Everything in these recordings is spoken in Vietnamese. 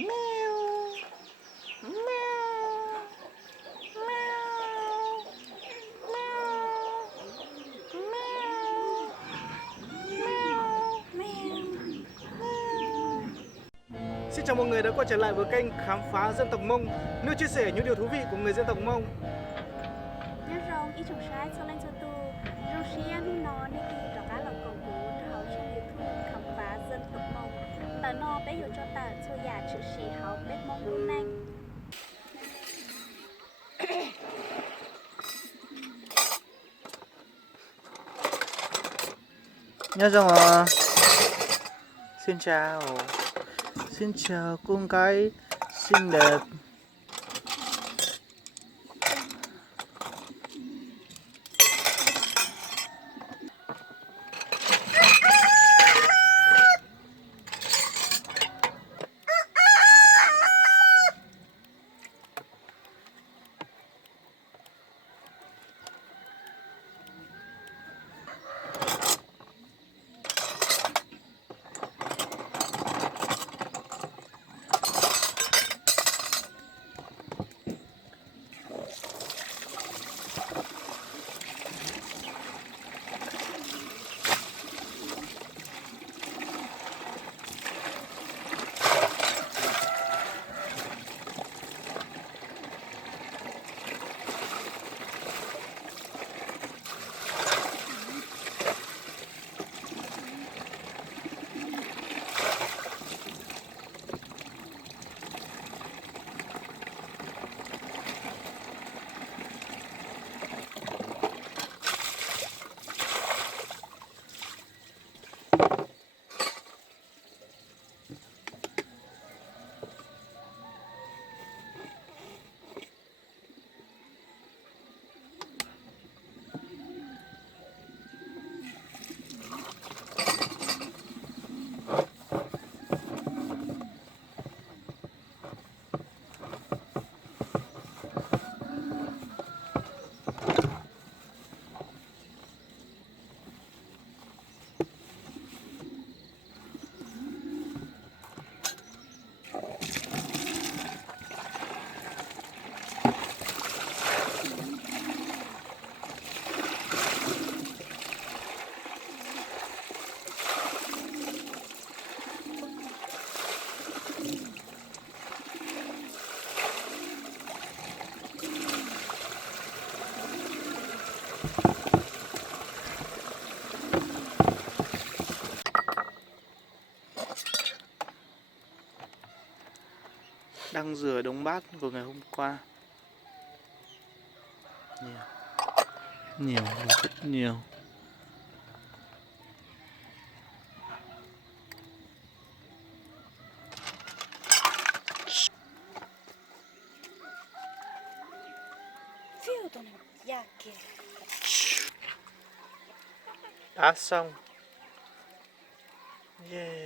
Xin chào mọi người đã quay trở lại với kênh khám phá dân tộc Mông, nơi chia sẻ những điều thú vị của người dân tộc Mông. Nhớ rong ít trồng trái cho lên cho tu rong xia nu nó nên khi trò cá lồng cầu cũ thảo trong YouTube khám phá dân tộc Mông. Tờ no bé hiểu cho tờ cho giả chữ sĩ hảo bếp Mông luôn nanh. Nhớ rằng xin chào cô gái xinh đẹp. Đang rửa đống bát của ngày hôm qua. Nhiều, rất nhiều. Đã xong. Yeah.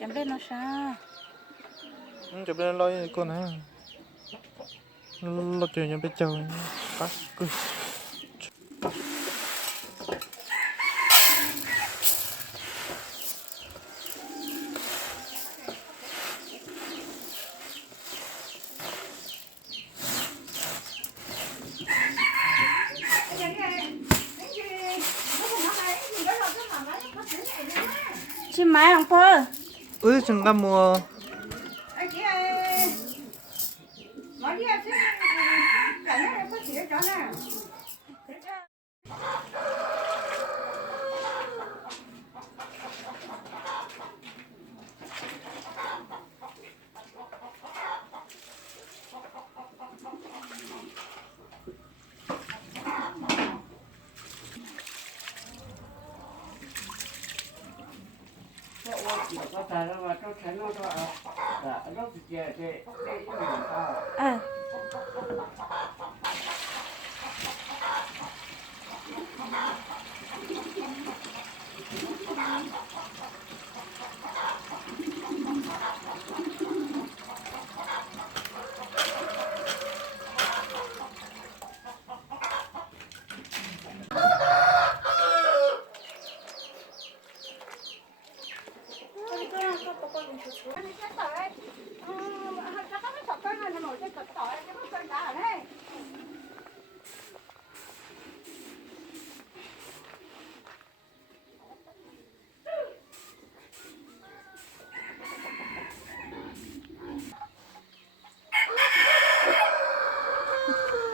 Chấm lên nó sao? Chụp lên lôi con hả? Lo chuyện bên châu bắt. Chị máy không phơ. ui 잠깐 뭐 À.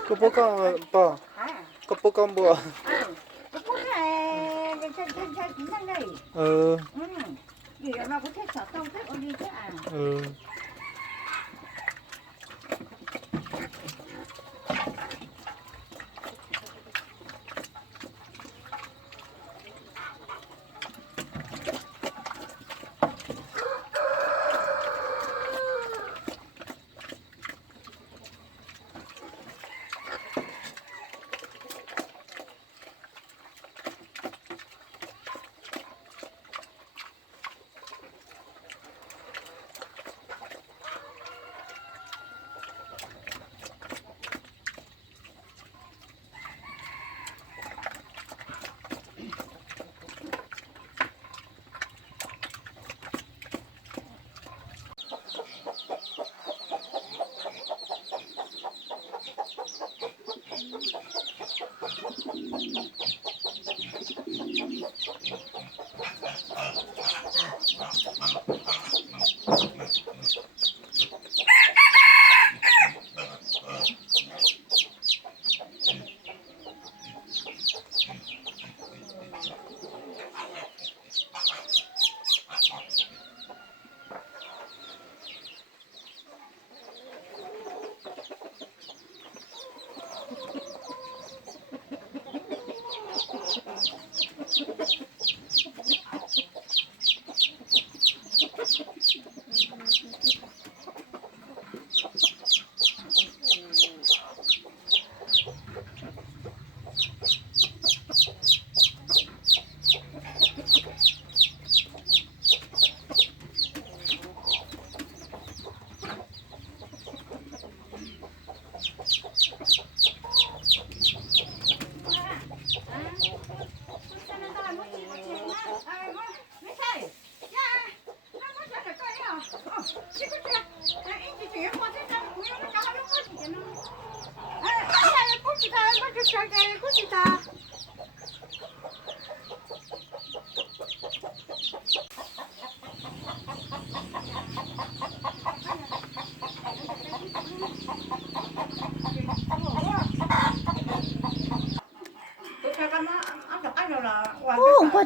그 볶아 봐. 그 볶아 뭐. 어. 어.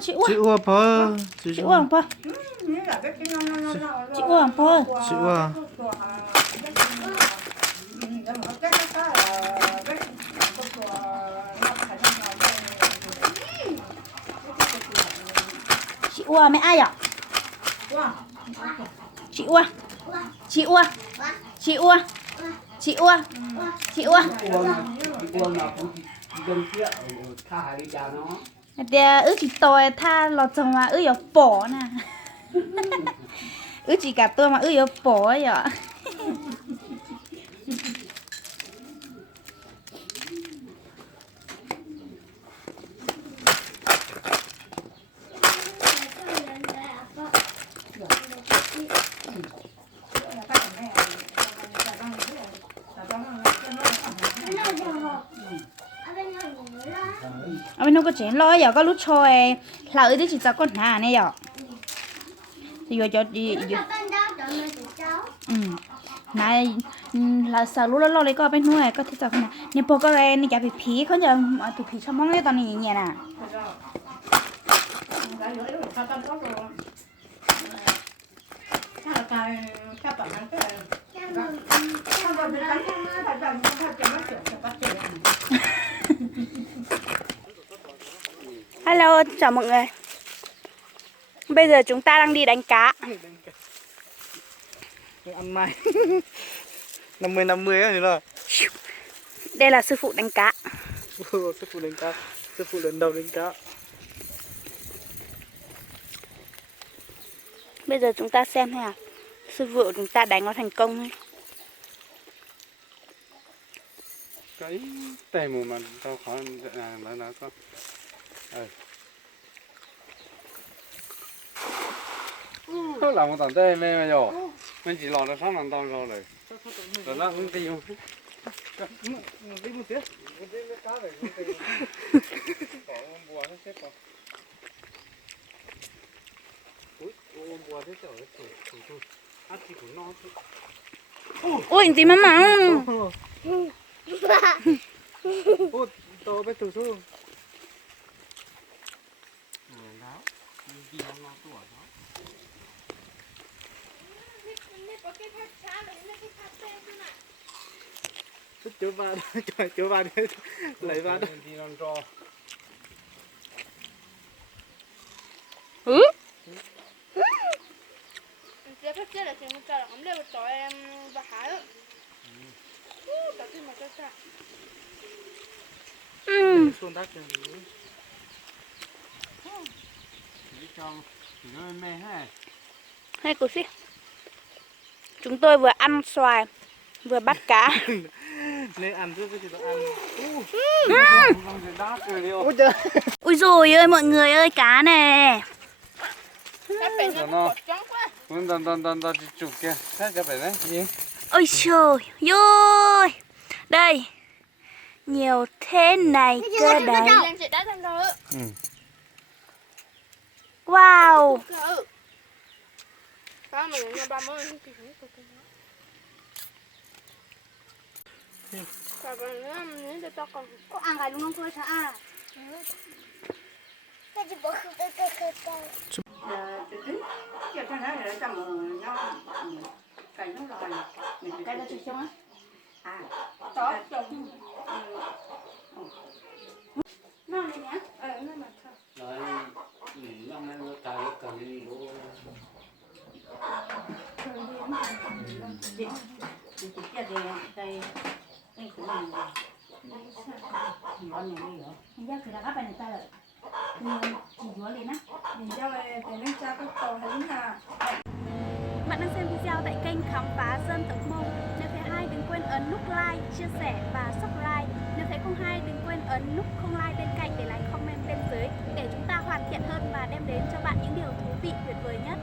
Chị Ua. chị Ua bơ. Chị Ua bơ. Chị Ua bơ. chị Ua. Chị Ua mẹ ai ạ? Chị Ua. Chị Ua. Chị Ua. Chị Ua. Chị Ua. Để ước chị tôi tha lọt chồng mà ước yếu bỏ nè. Ước chị cả tôi mà ước yếu bỏ vậy ạ. Bên nó có chuyện lo giờ có lúc chơi là ở đây chỉ cho con hà này ạ thì giờ cho đi này là sợ lúc lo lấy có bên nuôi có thể cho con này nếu bố có này chả bị phí không giờ tụi phí cho mong cái tao này nhẹ nè Hello, chào mọi người. Bây giờ chúng ta đang đi đánh cá. Ăn mai 50-50 á thì là Đây là sư phụ đánh cá. sư phụ đánh cá, sư phụ lần đầu đánh cá. Bây giờ chúng ta xem thế nào. Sư phụ của chúng ta đánh nó thành công hay? Cái tề mù mà tao khó nó có không làm một tảng tê mê mà rồi mình chỉ lọt được 6 lần tao rồi rồi nó không tiêu Đi một tiếng cá về bỏ con bùa nó xếp vào. Ui, con bùa thế trời ơi, ăn thì cũng no chứ. Ui, gì mà Ô, to bé từ số. Sức chứa va chứa va đi lấy va đi con trò Sẽ phát chết là chuyện một trò là không đều tỏi em và hái á. Tỏi thêm một cái sao. xuống đất rồi. đi trong thì nó mê ha Hay cô xí. Chúng tôi vừa ăn xoài, vừa bắt cá. Nên ăn trước cái gì đó ăn. không được đá cười đi Ôi trời. Ui dồi ơi mọi người ơi, cá này. Cái bể nó nó cột trắng quá. muốn tao đi chụp kia thế cái này gì Ôi trời ơi. Đây. Nhiều thế này cơ đấy. Lên chị đá thêm rồi. Wow. Sao mà nó 30 thì không có cái đó. Sao mà nó cho con. Cô ăn cái luôn không thôi sao à? Cái đó chụp xong á? Đó, chồng. Nó này nhá. Nó mà thôi. giờ thì là các bạn ta lại chỉ dúa lên á Mình cho về để lên cha các tàu hlính à. Bạn đang xem video tại kênh Khám phá dân tộc Mông. Nếu thấy hay đừng quên ấn nút like, chia sẻ và subscribe. Nếu thấy không hay đừng quên ấn nút không like bên cạnh để lại comment bên dưới để chúng ta hoàn thiện hơn và đem đến cho bạn những điều thú vị tuyệt vời nhất.